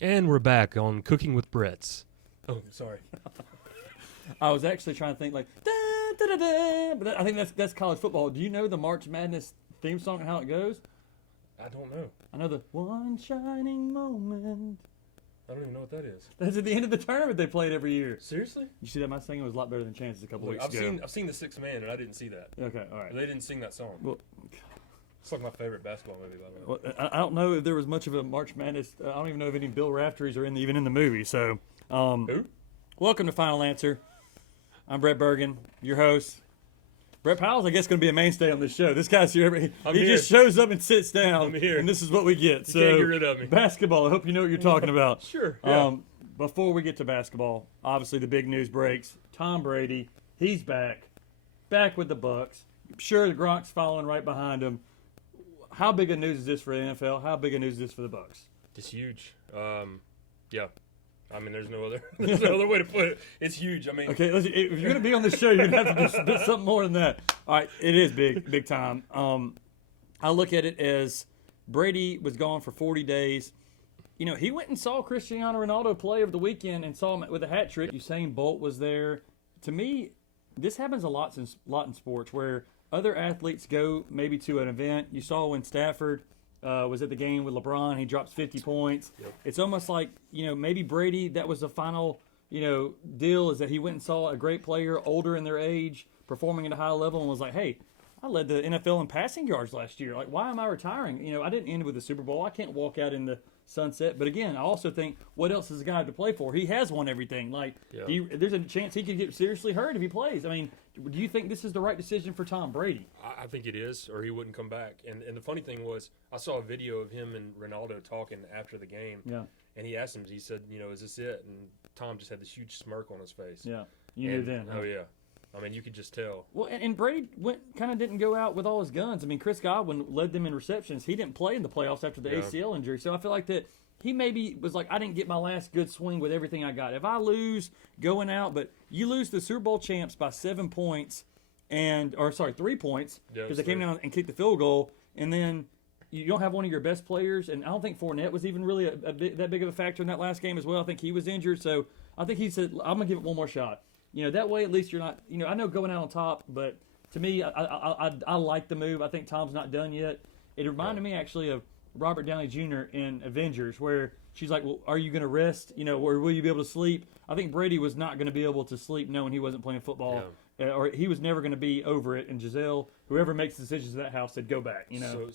And we're back on Cooking with Brett's. Oh, sorry. I was actually trying to think like, da, da, da, da, but I think that's college football. Do you know the March Madness theme song and how it goes? I don't know. I know the one shining moment. I don't even know what that is. That's at the end of the tournament they played every year. Seriously? You see that? My singing was a lot better than Chance's a couple weeks ago. I've seen The Sixth Man, and I didn't see that. Okay, all right. They didn't sing that song. Well, It's like my favorite basketball movie, by the way. well, I don't know if there was much of a March Madness. I don't even know if any Bill Raftery's are even in the movie. So, Who? welcome to Final Answer. I'm Brett Bergen, your host. Brett Powell's, I guess, going to be a mainstay on this show. This guy's here. He here. just shows up and sits down. I'm here. And this is what we get. You So, can't get rid of me. basketball. I hope you know what you're talking about. Sure. Yeah. Before we get to basketball, obviously the big news breaks. Tom Brady, he's back with the Bucks. I'm sure the Gronk's following right behind him. How big a news is this for the NFL? How big a news is this for the Bucks? It's huge. Yeah. I mean, there's no other way to put it. It's huge. I mean, Okay, listen, if you're going to be on this show, you're going to have to do something more than that. All right, it is big time. I look at it as Brady was gone for 40 days. You know, he went and saw Cristiano Ronaldo play over the weekend and saw him with a hat trick. Usain Bolt was there. To me, this happens a lot in sports where other athletes go maybe to an event. You saw when Stafford was at the game with LeBron, he drops 50 points. Yep. It's almost like, you know, maybe Brady, that was the final, you know, deal is that he went and saw a great player older in their age performing at a high level and was like, hey, I led the NFL in passing yards last year. Like, why am I retiring? You know, I didn't end with the Super Bowl. I can't walk out in the sunset. But again, I also think, what else does the guy have to play for? He has won everything. Like, Yeah. there's a chance he could get seriously hurt if he plays. I mean, do you think this is the right decision for Tom Brady? I think it is, or he wouldn't come back. And the funny thing was, I saw a video of him and Ronaldo talking after the game. Yeah, And he asked him, he said, you know, is this it? And Tom just had this huge smirk on his face. yeah. You knew then. Oh, yeah. I mean, you could just tell. Well, and Brady kind of didn't go out with all his guns. I mean, Chris Godwin led them in receptions. He didn't play in the playoffs after the Yeah. ACL injury. So I feel like that he maybe was like, I didn't get my last good swing with everything I got. If I lose going out, but you lose the Super Bowl champs by 7 points, 3 points, Yeah, because it's they came three. down and kicked the field goal, and then you don't have one of your best players, and I don't think Fournette was even really that big of a factor in that last game as well. I think he was injured, so I think he said, I'm going to give it one more shot. You know, that way at least you're not, you know, I know going out on top, but to me, I like the move. I think Tom's not done yet. It reminded me actually of Robert Downey Jr. in Avengers, where she's like, well, are you going to rest, you know, or will you be able to sleep? I think Brady was not going to be able to sleep knowing he wasn't playing football, or he was never going to be over it. And Giselle, whoever makes decisions in that house, said, go back, you know.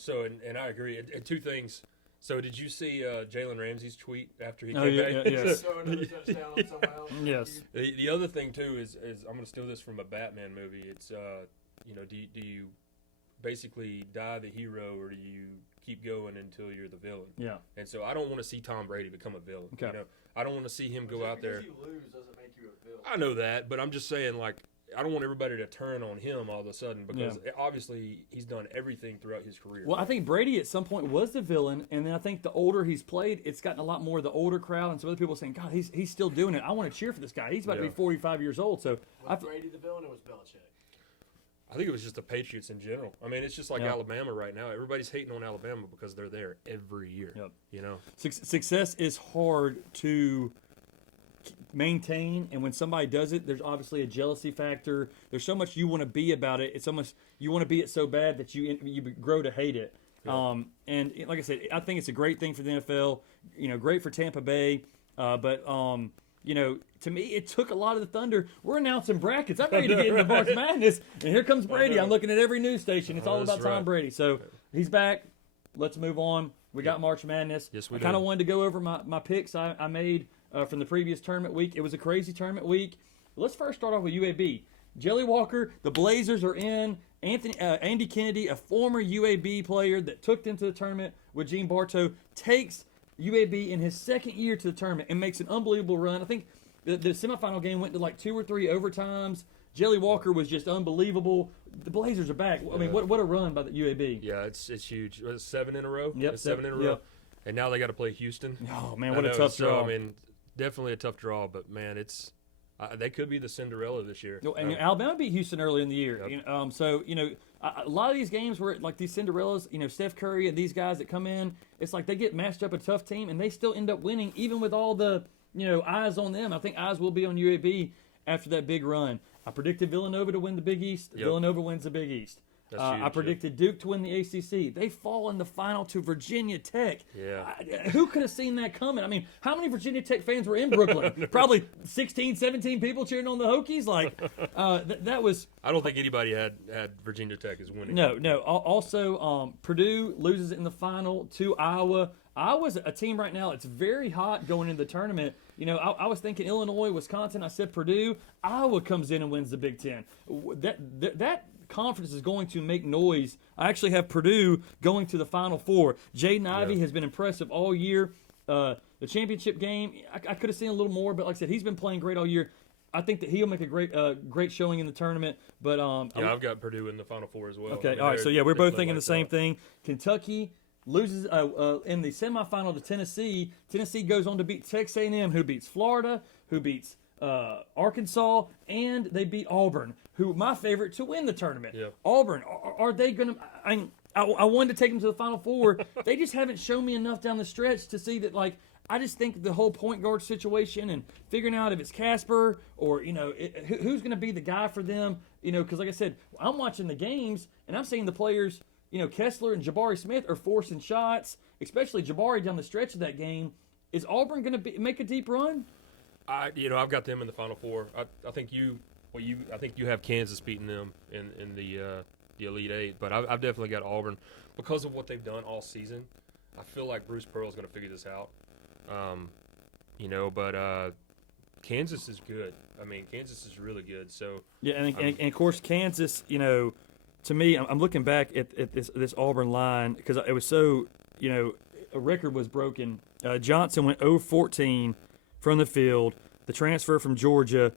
And I agree. And two things. So did you see Jalen Ramsey's tweet after he Oh, came yeah, back? yeah, yes. Throw another touchdown on someone else. Yes. The other thing too is I'm going to steal this from a Batman movie. It's you know, do you basically die the hero, or do you keep going until you're the villain? Yeah. And so I don't want to see Tom Brady become a villain. Okay. You know, I don't want to see him go out there. Just because you lose doesn't make you a villain. I know that, but I'm just saying, like, I don't want everybody to turn on him all of a sudden, because obviously he's done everything throughout his career. Well, I think Brady at some point was the villain, and then I think the older he's played, it's gotten a lot more of the older crowd, and some other people saying, God, he's still doing it. I want to cheer for this guy. He's about to be 45 years old. So Was Brady the villain or was Belichick? I think it was just the Patriots in general. I mean, it's just like Yeah. Alabama right now. Everybody's hating on Alabama because they're there every year. Yep. You know? Success is hard to maintain, and when somebody does it, there's obviously a jealousy factor. There's so much you want to be about it. It's almost you want to be it so bad that you grow to hate it. Yeah. And like I said, I think it's a great thing for the NFL. You know, great for Tampa Bay. But you know, to me, it took a lot of the thunder. We're announcing brackets. I'm ready to get into March Madness, and here comes Brady. I'm looking at every news station. It's all That's about Tom right. Brady. So he's back. Let's move on. We got March Madness. Yes, we I kind of do. wanted to go over my picks I made from the previous tournament week. It was a crazy tournament week. Let's first start off with UAB. Jelly Walker, the Blazers are in. Andy Kennedy, a former UAB player that took them to the tournament with Gene Bartow, takes UAB in his second year to the tournament and makes an unbelievable run. I think the semifinal game went to like 2 or 3 overtimes. Jelly Walker was just unbelievable. The Blazers are back. I mean, what a run by the UAB. Yeah, it's huge. Was it 7 in a row? Yep, It's 7 in a row. yep. And now they got to play Houston. Oh man, I what a know, tough so, draw. I mean, definitely a tough draw, but man, it's They could be the Cinderella this year. No, and Alabama beat Houston early in the year. Yep. You know, so a lot of these games where like these Cinderellas, Steph Curry and these guys that come in, it's like they get matched up a tough team and they still end up winning, even with all the eyes on them. I think eyes will be on UAB after that big run. I predicted Villanova to win the Big East. Yep. Villanova wins the Big East. That's I huge, predicted Duke to win the ACC. They fall in the final to Virginia Tech. Yeah. Who could have seen that coming? I mean, how many Virginia Tech fans were in Brooklyn? Probably 16, 17 people cheering on the Hokies. Like, that was... I don't think anybody had Virginia Tech as winning. No. Also, Purdue loses in the final to Iowa. Iowa's a team right now. It's very hot going into the tournament. I was thinking Illinois, Wisconsin. I said Purdue. Iowa comes in and wins the Big Ten. That conference is going to make noise. I actually have Purdue going to the Final Four. Jaden Ivey has been impressive all year. The championship game, I could have seen a little more, but like I said, he's been playing great all year. I think that he'll make a great showing in the tournament. But I've got Purdue in the Final Four as well. Okay, all right. So we're both thinking the same thing. Kentucky loses in the semifinal to Tennessee. Tennessee goes on to beat Texas A&M, who beats Florida, who beats Arkansas, and they beat Auburn, who my favorite to win the tournament. Yeah. Auburn, are they going to? I wanted to take them to the Final Four. They just haven't shown me enough down the stretch to see that. Like, I just think the whole point guard situation and figuring out if it's Casper or who's going to be the guy for them. Because like I said, I'm watching the games and I'm seeing the players. Kessler and Jabari Smith are forcing shots, especially Jabari down the stretch of that game. Is Auburn going to make a deep run? I've got them in the Final Four. I think you have Kansas beating them in the Elite Eight, but I've definitely got Auburn because of what they've done all season. I feel like Bruce Pearl is going to figure this out. But Kansas is good. I mean, Kansas is really good. So yeah, and of course Kansas. To me, I'm looking back at this Auburn line because it was so a record was broken. Johnson went 0-14 from the field. The transfer from Georgia,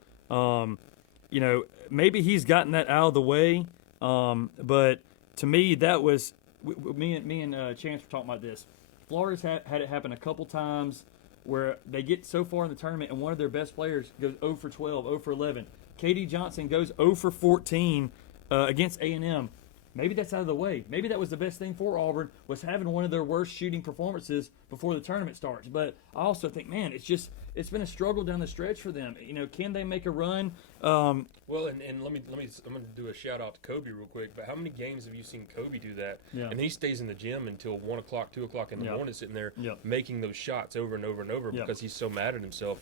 maybe he's gotten that out of the way. But to me, that was me and Chance were talking about this. Florida's had it happen a couple times where they get so far in the tournament and one of their best players goes 0-12, 0-11. KD Johnson goes 0-14 against A&M. Maybe that's out of the way. Maybe that was the best thing for Auburn, was having one of their worst shooting performances before the tournament starts. But I also think, man, it's been a struggle down the stretch for them. Can they make a run? Well, and I'm going to do a shout out to Kobe real quick. But how many games have you seen Kobe do that? Yeah. And he stays in the gym until 1 o'clock, 2 o'clock in the morning, sitting there making those shots over and over and over because he's so mad at himself.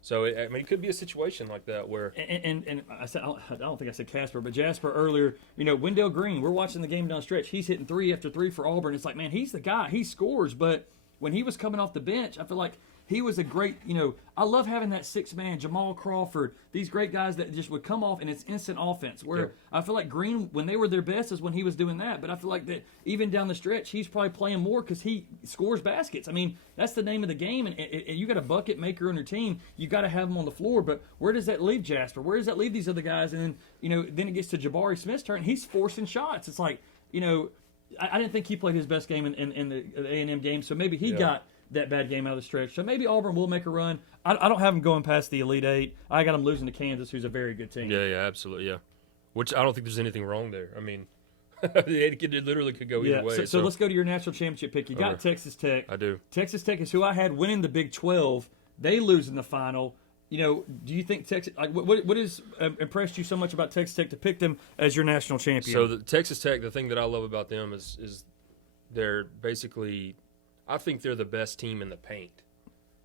So it could be a situation like that where and I said I don't think I said Casper, but Jasper earlier. Wendell Green. We're watching the game down the stretch. He's hitting 3 after 3 for Auburn. It's like, man, he's the guy. He scores. But when he was coming off the bench, I feel like he was a great. I love having that 6-man Jamal Crawford. These great guys that just would come off and it's instant offense. Where I feel like Green, when they were their best, is when he was doing that. But I feel like that even down the stretch, he's probably playing more because he scores baskets. I mean, that's the name of the game. And you got a bucket maker on your team. You got to have him on the floor. But where does that leave Jasper? Where does that leave these other guys? And then then it gets to Jabari Smith's turn. He's forcing shots. It's like I didn't think he played his best game in the A&M game. So maybe he got that bad game out of the stretch. So maybe Auburn will make a run. I don't have them going past the Elite Eight. I got them losing to Kansas, who's a very good team. Yeah, absolutely, yeah. Which I don't think there's anything wrong there. I mean, it literally could go either way. So let's go to your national championship pick. You got Texas Tech. I do. Texas Tech is who I had winning the Big 12. They lose in the final. Do you think Texas? Like, what has impressed you so much about Texas Tech to pick them as your national champion? So the Texas Tech, the thing that I love about them is they're basically, I think they're the best team in the paint,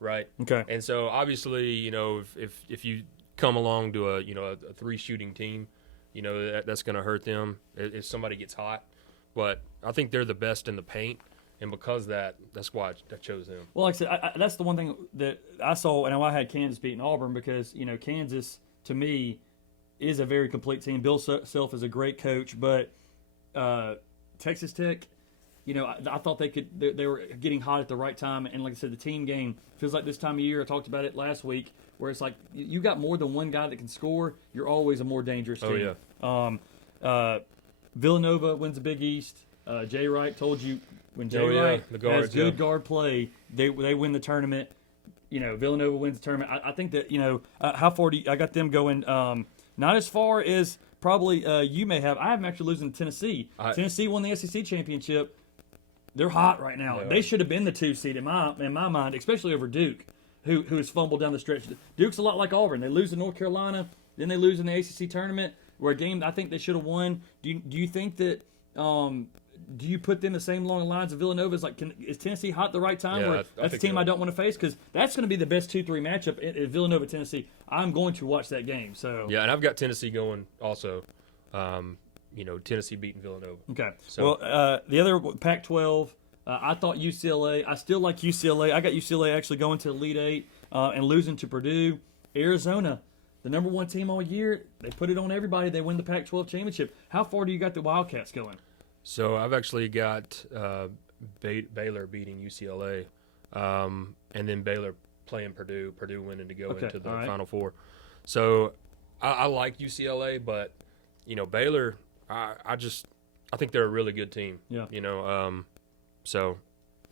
right? Okay. And so obviously, if you come along to a 3 shooting team, that's going to hurt them if somebody gets hot. But I think they're the best in the paint. And because that's why I chose them. Well, like I said, that's the one thing that I saw, and I had Kansas beating Auburn because, Kansas, to me, is a very complete team. Bill Self is a great coach, but Texas Tech, I thought they were getting hot at the right time. And like I said, the team game feels like this time of year. I talked about it last week, where it's like you got more than one guy that can score, you're always a more dangerous team. Oh, yeah. Villanova wins the Big East. Jay Wright told you when Jay Wright the guards, has good guard play, they win the tournament. Villanova wins the tournament. I think that how far do I got them going? Not as far as probably you may have. I have them actually losing to Tennessee. Tennessee won the SEC championship. They're hot right now. Yeah. They should have been the 2 seed in my mind, especially over Duke, who has fumbled down the stretch. Duke's a lot like Auburn. They lose to North Carolina, then they lose in the ACC tournament, where a game I think they should have won. Do you think that? Do you put them the same along the lines of Villanova? Is Tennessee hot at the right time? Yeah, where I that's a think team they I are. don't want to face, because that's going to be the best 2-3 matchup in Villanova Tennessee. I'm going to watch that game. So Yeah, and I've got Tennessee going also. Tennessee beating Villanova. okay. So- Well, the other Pac-12, I thought UCLA. I still like UCLA. I got UCLA actually going to Elite Eight and losing to Purdue. Arizona, the number 1 team all year. They put it on everybody. They win the Pac-12 championship. How far do you got the Wildcats going? So I've actually got Baylor beating UCLA, and then Baylor playing Purdue winning to go Okay, into the all right. Final Four. So I like UCLA, but Baylor, I think they're a really good team. Yeah. So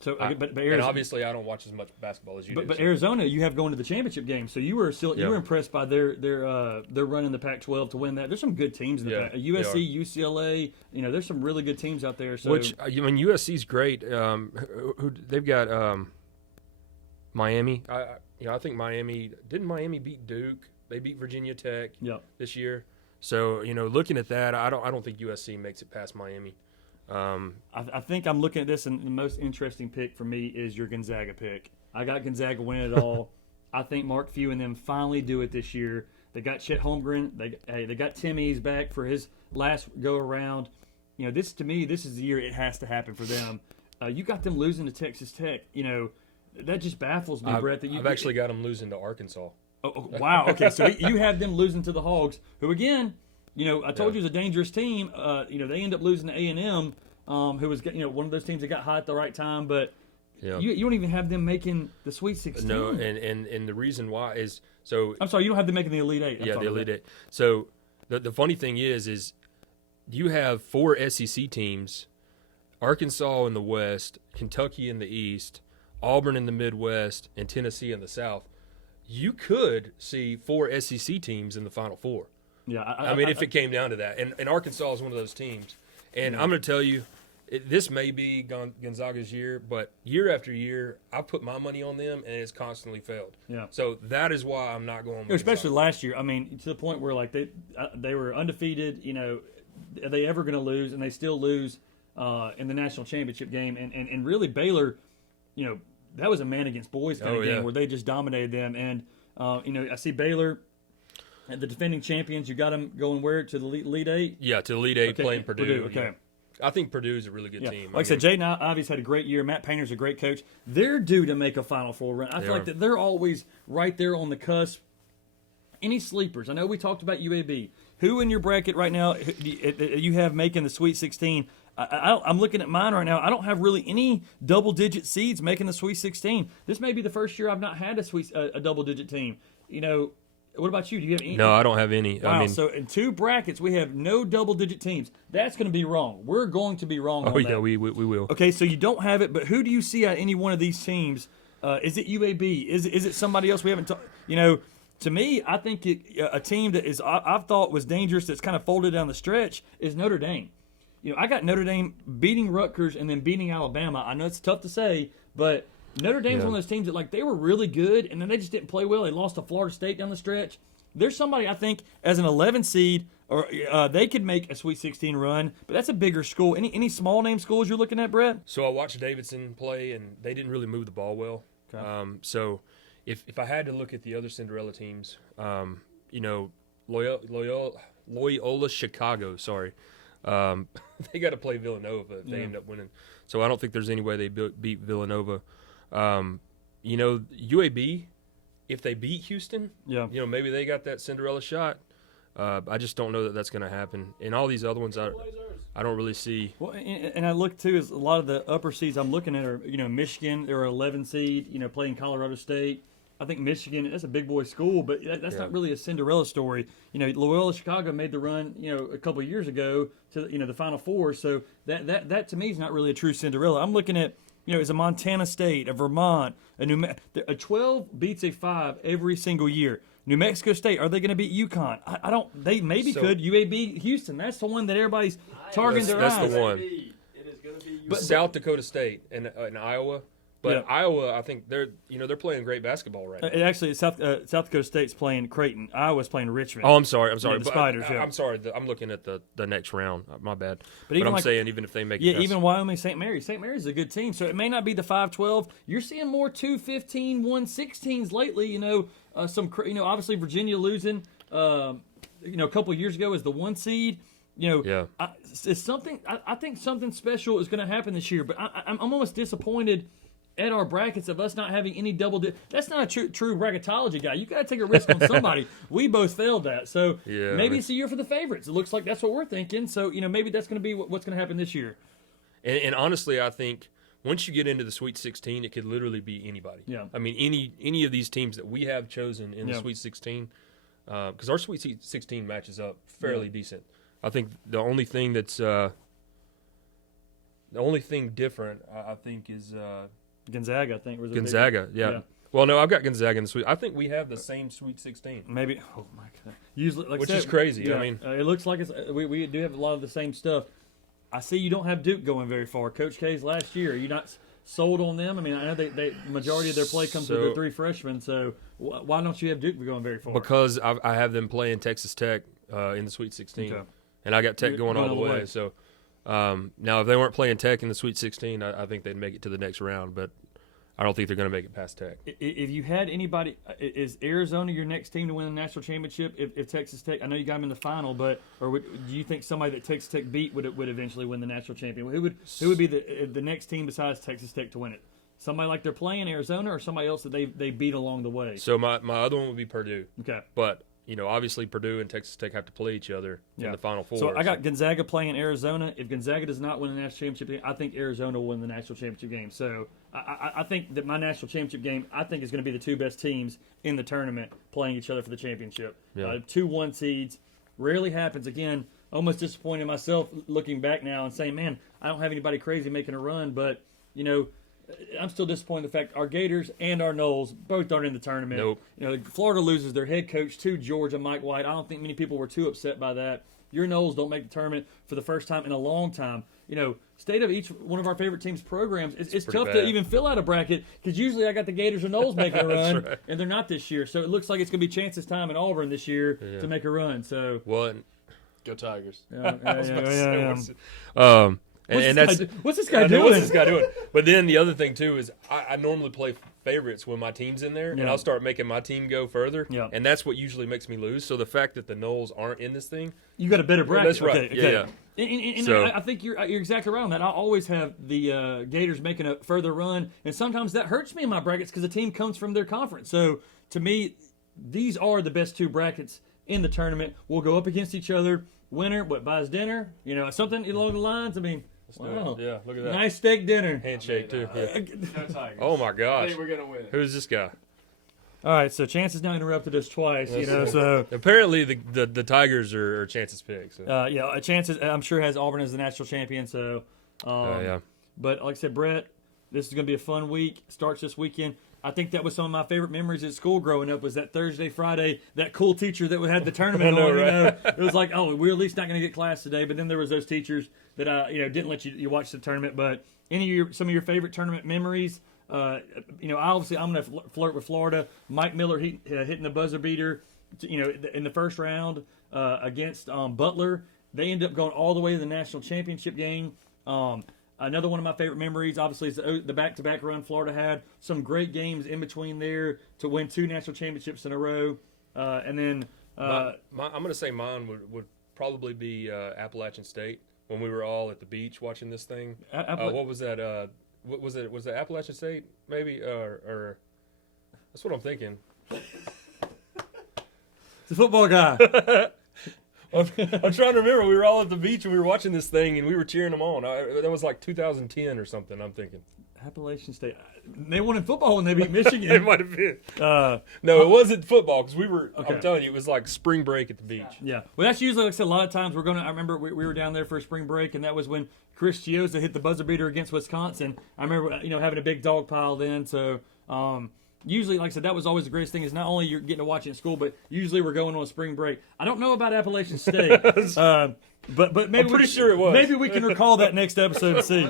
So, but and Arizona, obviously I don't watch as much basketball as you do. but so- Arizona, you have going to the championship game, so you were you Yeah. were impressed by their run in the Pac-12 to win that. There's some good teams in the Yeah, Pac. USC, UCLA. There's some really good teams out there. So Which USC's great. Who they've got Miami. I think Miami Miami beat Duke. They beat Virginia Tech yeah. this year. So looking at that, I don't think USC makes it past Miami. I think I'm looking at this, and the most interesting pick for me is your Gonzaga pick. I got Gonzaga winning it all. I think Mark Few and them finally do it this year. They got Chet Holmgren. They got Tim Ease back for his last go around. This to me, this is the year it has to happen for them. You got them losing to Texas Tech. That just baffles me, Brett. That I've actually got them losing to Arkansas. Oh, wow. Okay, so you have them losing to the Hogs, who again, I told you is a dangerous team. They end up losing to A&M, who was one of those teams that got hot at the right time. But Yeah. you don't even have them making the Sweet 16. No, and the reason why is so. I'm sorry, you don't have them making the Elite Eight. I'm Yeah, sorry the about Elite that. Eight. So the funny thing is you have 4 SEC teams: Arkansas in the West, Kentucky in the East, Auburn in the Midwest, and Tennessee in the South. You could see 4 SEC teams in the Final Four. Yeah, I mean, if it came down to that, and Arkansas is one of those teams. And I'm going to tell you, this may be Gonzaga's year, but year after year, I put my money on them, and it's constantly failed. Yeah. So that is why I'm not going with especially Gonzaga. last year. I mean, to the point where they were undefeated. Are they ever going to lose? And they still lose in the national championship game. And really Baylor, that was a man against boys kind of game where they just dominated them. And I see Baylor, the defending champions. You got them going where to the Elite Eight? Yeah, to the Elite Eight, Okay, playing Purdue. okay. Yeah. I think Purdue is a really good Yeah. team. Like I said, Jaden Ivey's had a great year. Matt Painter's a great coach. They're due to make a Final Four run. I feel like that they're always right there on the cusp. Any sleepers? I know we talked about UAB. Who in your bracket right now you have making the Sweet 16? I'm looking at mine right now. I don't have really any double-digit seeds making the Sweet 16. This may be the first year I've not had a double-digit team. What about you? Do you have any? No, I don't have any. Wow, I mean, so in 2 brackets, we have no double-digit teams. That's going to be wrong. We're going to be wrong on oh yeah, that. we will. Okay, so you don't have it, but who do you see at any one of these teams? Is it UAB? Is it somebody else we haven't talked? To me, I think a team that I've thought was dangerous that's kind of folded down the stretch is Notre Dame. I got Notre Dame beating Rutgers and then beating Alabama. I know it's tough to say, but Notre Dame's one of those teams that they were really good and then they just didn't play well. They lost to Florida State down the stretch. There's somebody I think as an 11 seed, or they could make a Sweet 16 run, but that's a bigger school. Any small name schools you're looking at, Brett? So I watched Davidson play, and they didn't really move the ball well. Okay. So if I had to look at the other Cinderella teams, Loyola Chicago, sorry, they got to play Villanova if they end up winning. So I don't think there's any way they beat Villanova. UAB, if they beat Houston, maybe they got that Cinderella shot. I just don't know that that's going to happen. And all these other ones, I don't really see. Well, and I look too, is a lot of the upper seeds I'm looking at are Michigan. They're an 11 seed. Playing Colorado State. I think Michigan, that's a big boy school, but that's not really a Cinderella story. Loyola Chicago made the run, a couple of years ago to the Final Four. So that to me is not really a true Cinderella. I'm looking at You know, it's a Montana State, a Vermont, a 12 beats a 5 every single year. New Mexico State, are they going to beat UConn? I don't. They maybe could. UAB, Houston. That's the one that everybody's targeting their eyes. That's the one. It is going to be. But South Dakota State and Iowa. But Yeah. Iowa, I think they're playing great basketball right now. Actually, South Dakota State's playing Creighton. Iowa's playing Richmond. Oh, I'm sorry. the But Spiders, yeah. I'm sorry. I'm looking at the next round. My bad. But even I'm like- saying even if they make it Yeah, past- even Wyoming, St. Mary's. St. Mary's is a good team, so it may not be the 5-12. You're seeing more 2-15, 1-16s lately. You know, obviously Virginia losing. A couple of years ago as the 1 seed. You know, Yeah. it's something. I think something special is going to happen this year, but I'm almost disappointed at our brackets of us not having any double. That's not a true bracketology guy. You got to take a risk on somebody. We both failed that, so Yeah. maybe it's a year for the favorites. It looks like that's what we're thinking. So maybe that's going to be what's going to happen this year. And honestly, I think once you get into the Sweet 16, it could literally be anybody. Yeah. I mean, any of these teams that we have chosen in the Yeah. Sweet 16, because our Sweet 16 matches up fairly decent. I think the only thing that's the only thing different, I think, is Gonzaga, I think, was a big- Gonzaga. Yeah. Well, no, I've got Gonzaga in the Sweet. I think we have the same Sweet 16. Maybe. Oh my god. Usually, like I Which said, is crazy. yeah, I mean, it looks like it's we do have a lot of the same stuff. I see you don't have Duke going very far. Coach K's last year. Are you not sold on them? I mean, I know they majority of their play comes with their 3 freshmen. So why don't you have Duke going very far? because I have them playing Texas Tech in the Sweet 16, Okay. and I got Tech You're going all the way. way. So now, if they weren't playing Tech in the Sweet 16, I think they'd make it to the next round. But I don't think they're going to make it past Tech. If you had anybody, is Arizona your next team to win the national championship? If Texas Tech, I know you got them in the final, do you think somebody that Texas Tech beat would eventually win the national championship? Who would be the next team besides Texas Tech to win it? Somebody like they're playing Arizona, or somebody else that they beat along the way? So my other one would be Purdue. Okay. But obviously Purdue and Texas Tech have to play each other in the Final Four. So I got Gonzaga playing Arizona. If Gonzaga does not win the national championship game, I think Arizona will win the national championship game. So I think that my national championship game, I think, is going to be the 2 best teams in the tournament playing each other for the championship. Yeah. 2 1 seeds. Rarely happens. Again, almost disappointed myself looking back now and saying, man, I don't have anybody crazy making a run. But, I'm still disappointed in the fact our Gators and our Noles both aren't in the tournament. Nope. Florida loses their head coach to Georgia, Mike White. I don't think many people were too upset by that. Your Noles don't make the tournament for the first time in a long time. State of each one of our favorite teams' programs, it's pretty tough bad. to even fill out a bracket because usually I got the Gators or Noles making a run, right. and they're not this year. So it looks like it's going to be Chance's time in Auburn this year to make a run. So, well, and, Go Tigers. and that's what's this I guy know doing? what's this guy doing. But then the other thing too is I normally play favorites when my team's in there, and Yeah. I'll start making my team go further, Yeah. and that's what usually makes me lose. So the fact that the Knowles aren't in this thing, You got a better bracket. that's right. Okay, Yeah. And So- I think you're exactly right on that. I always have the Gators making a further run, and sometimes that hurts me in my brackets because the team comes from their conference. So to me, these are the best 2 brackets in the tournament. We'll go up against each other. Winner, buys dinner? Something along the lines. I mean, wow, Yeah, look at that. nice steak dinner. Handshake too. Yeah. No Tigers. Oh my I gosh, think we're gonna win. who's this guy? All right, so Chance has now interrupted us twice. So Apparently the Tigers are Chance's pick. So. Chance I'm sure has Auburn as the national champion. So, Yeah. But like I said, Brett, this is going to be a fun week. Starts this weekend. I think that was some of my favorite memories at school growing up. Was that Thursday, Friday, that cool teacher that had the tournament I know, on. right? It was like, oh, we're at least not going to get class today. But then there was those teachers that didn't let you watch the tournament. But some of your favorite tournament memories. Obviously I'm going to flirt with Florida. Mike Miller hitting the buzzer beater. In the first round against Butler. They ended up going all the way to the national championship game. Another one of my favorite memories, obviously, is the back-to-back run Florida had. Some great games in between there to win 2 national championships in a row. And then I'm going to say mine would probably be Appalachian State when we were all at the beach watching this thing. What was that? What was it? Was it Appalachian State maybe? Or that's what I'm thinking. it's a football guy. I'm trying to remember. We were all at the beach and we were watching this thing and we were cheering them on. That was like 2010 or something. I'm thinking. Appalachian State. They won in football when they beat it Michigan. might have been. uh, No, it wasn't football because we were. Okay. I'm telling you, it was like spring break at the beach. Yeah, well, that's usually, like I said, a lot of times we're going to. I remember we were down there for spring break, and that was when Chris Chioza hit the buzzer beater against Wisconsin. I remember, having a big dog pile then. So usually, like I said, that was always the greatest thing. Is not only you're getting to watch it in school, but usually we're going on spring break. I don't know about Appalachian State, but maybe I'm pretty sure it was. Maybe we can recall that next episode and see.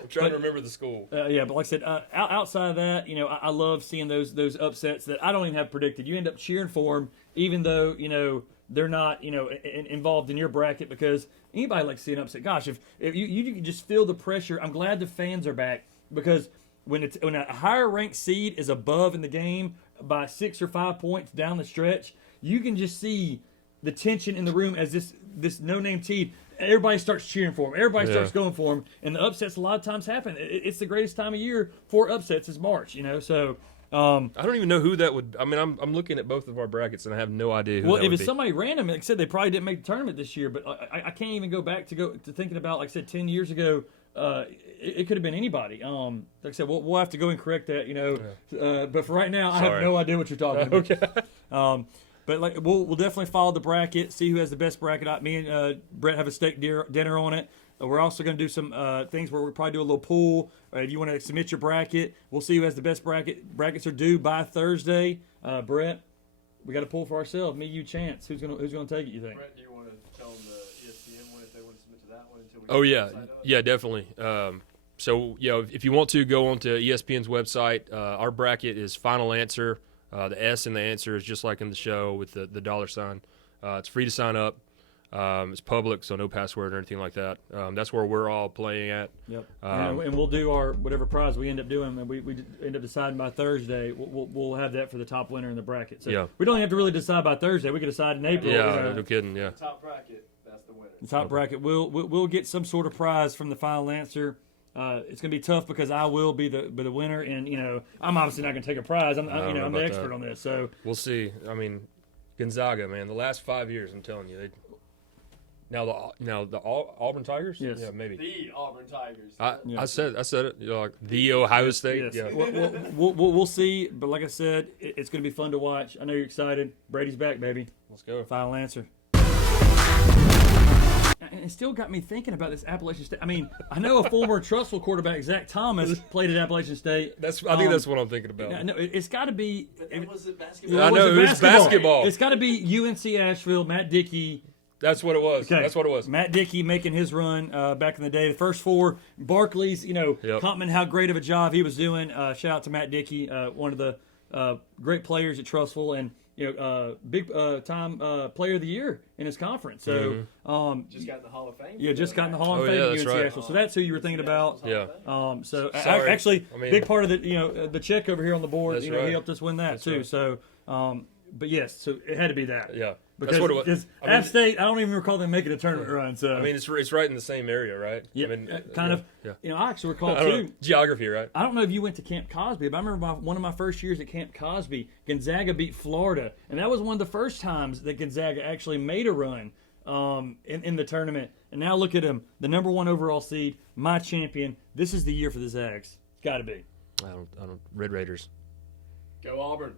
I'm trying to remember the school. Yeah, but like I said, outside of that, I love seeing those upsets that I don't even have predicted. You end up cheering for them, even though they're not involved in your bracket, because anybody likes to see an upset. Gosh, if you can just feel the pressure. I'm glad the fans are back, because when a higher ranked seed is above in the game by 6 or 5 points down the stretch, you can just see the tension in the room as this no name team. Everybody starts cheering for him. Everybody starts going for him, and the upsets a lot of times happen. It's the greatest time of year for upsets is March. So I don't even know who that would. I mean, I'm looking at both of our brackets, and I have no idea who. well, that if would it's be. somebody random, like I said, they probably didn't make the tournament this year. But I can't even go back to thinking about, like I said, 10 years ago. It could have been anybody. Like I said, we'll have to go and correct that. But for right now, I have Sorry. no idea what you're talking about. Okay. But like we'll definitely follow the bracket, see who has the best bracket. Me and Brett have a steak dinner on it. We're also going to do some things where we'll probably do a little pool. If you want to submit your bracket, we'll see who has the best bracket. Brackets are due by Thursday. Brett, we got a pool for ourselves. Me, you, Chance. Who's gonna take it? You think? Brett, do you want to tell them the ESPN one if they want to submit to that one until we Oh yeah, decide on it? yeah, definitely. So if you want to go onto ESPN's website, our bracket is Final Answer. The S in the answer is just like in the show with the $sign. It's free to sign up. It's public, so no password or anything like that. That's where we're all playing at. Yep. And we'll do our whatever prize we end up doing, and we end up deciding by Thursday. We'll have that for the top winner in the bracket. So Yeah. we don't have to really decide by Thursday. We can decide in April. Yeah, no kidding. Yeah. The top bracket, that's the winner. The top bracket. We'll get some sort of prize from the final answer. It's going to be tough because I will be the winner, and I'm obviously not going to take a prize. I'm don't know I'm the about expert that. on this, so We'll see. I mean, Gonzaga, man, the last 5 years, I'm telling you. Now the Auburn Tigers. Yes. Yeah, maybe. The Auburn Tigers. I said it. Like the Ohio State. yes. Yeah. We'll see. But like I said, it's going to be fun to watch. I know you're excited. Brady's back, baby. Let's go. Final answer. And it still got me thinking about this Appalachian State. I mean, I know a former Trussville quarterback, Zach Thomas, played at Appalachian State. I think that's what I'm thinking about. No, it's got to be. That was it basketball. I know, it was basketball. It's got to be UNC Asheville, Matt Dickey. That's what it was. Okay. That's what it was. Matt Dickey making his run back in the day. The first four, Barkley's, Yep. commenting how great of a job he was doing. Shout out to Matt Dickey, one of the great players at Trussville, and big time player of the year in his conference. So Just got in the Hall of Fame. yeah, just got in the Hall of Oh, Fame yeah, at that's UNC right. Asheville. So that's who you were thinking about. Yeah. So Sorry. actually, I mean- big part of the the check over here on the board. That's He right. helped us win that That's too. right. So, but yes, so it had to be that. Yeah. Because That's what it was. because I mean- App State, I don't even recall them making a tournament run. So I mean, it's right in the same area, right? yeah, I mean, kind of. Yeah. I actually recall I don't too. know. Geography, right? I don't know if you went to Camp Cosby, but I remember one of my first years at Camp Cosby, Gonzaga beat Florida, and that was one of the first times that Gonzaga actually made a run in the tournament. And now look at them, the number 1 overall seed, my champion. This is the year for the Zags. Got to be. I don't. Red Raiders. Go Auburn.